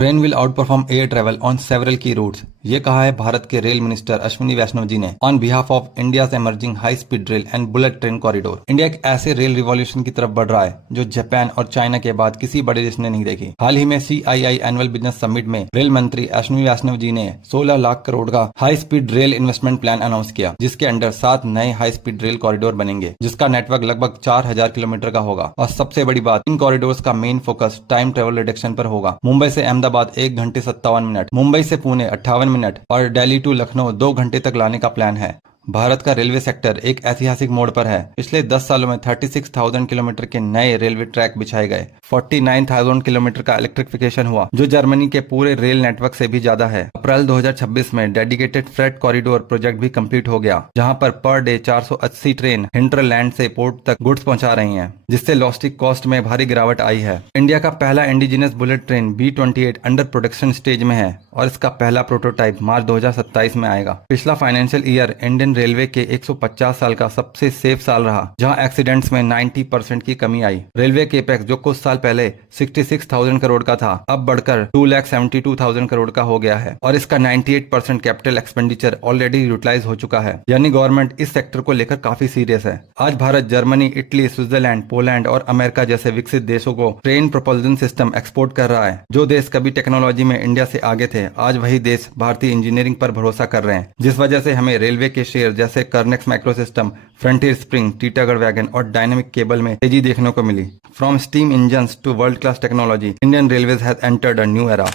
Train will out perform air travel on several की roots. ये कहा है भारत के रेल मिनिस्टर अश्विनी वैष्णव जी ने on behalf of India's emerging high speed rail and bullet train corridor. India एक ऐसे रेल रिवॉल्यूशन की तरफ बढ़ रहा है जो जापान और चाइना के बाद किसी बड़े देश ने नहीं देखी। हाल ही में CII एनुअल बिजनेस समिट में रेल मंत्री अश्विनी वैष्णव जी ने 16 लाख करोड़ का high speed rail investment plan announce किया, जिसके अंडर 7 नए हाई स्पीड रेल कॉरिडोर बनेंगे, जिसका नेटवर्क लगभग 4000 किलोमीटर का होगा। और सबसे बड़ी बात, इन कॉरिडोर का main focus time travel reduction पर होगा। मुंबई से अहमदाबाद 1 घंटे 57 मिनट, मुंबई से पुणे 58 मिनट और दिल्ली टू लखनऊ 2 घंटे तक लाने का प्लान है। भारत का रेलवे सेक्टर एक ऐतिहासिक मोड़ पर है। पिछले 10 सालों में 36,000 किलोमीटर के नए रेलवे ट्रैक बिछाए गए, 49,000 किलोमीटर का इलेक्ट्रिफिकेशन हुआ, जो जर्मनी के पूरे रेल नेटवर्क से भी ज्यादा है। अप्रैल 2026 में डेडिकेटेड फ्रेट कॉरिडोर प्रोजेक्ट भी कंप्लीट हो गया, जहां पर पर डे 480 ट्रेन हिंटरलैंड से पोर्ट तक गुड्स पहुंचा रही हैं, जिससे लॉजिस्टिक कॉस्ट में भारी गिरावट आई है। इंडिया का पहला indigenous bullet train B28 under production stage में है और इसका पहला प्रोटोटाइप मार्च 2027 में आएगा। पिछला फाइनेंशियल ईयर इंडियन रेलवे के 150 साल का सबसे सेफ साल रहा, जहां एक्सीडेंट्स में 90% की कमी आई। रेलवे केपेक्स जो कुछ साल पहले 66,000 करोड़ का था, अब बढ़कर 2,72,000 करोड़ का हो गया है और इसका 98% कैपिटल एक्सपेंडिचर ऑलरेडी यूटिलाइज हो चुका है। यानी गवर्नमेंट इस सेक्टर को लेकर काफी सीरियस है। आज Bharat Germany, Italy, Switzerland, Poland और अमेरिका जैसे विकसित देशों को ट्रेन प्रोपल्जन सिस्टम एक्सपोर्ट कर रहा है। जो देश कभी टेक्नोलॉजी में इंडिया से आगे थे, आज वही देश भारतीय इंजीनियरिंग पर भरोसा कर रहे हैं, जिस वजह से हमें रेलवे के शेयर जैसे Kernex Micro System, Frontier Spring, Titagarh Wagon और डायनेमिक केबल में तेजी देखने को मिली। From steam engines to world class technology, Indian railways has entered a new era.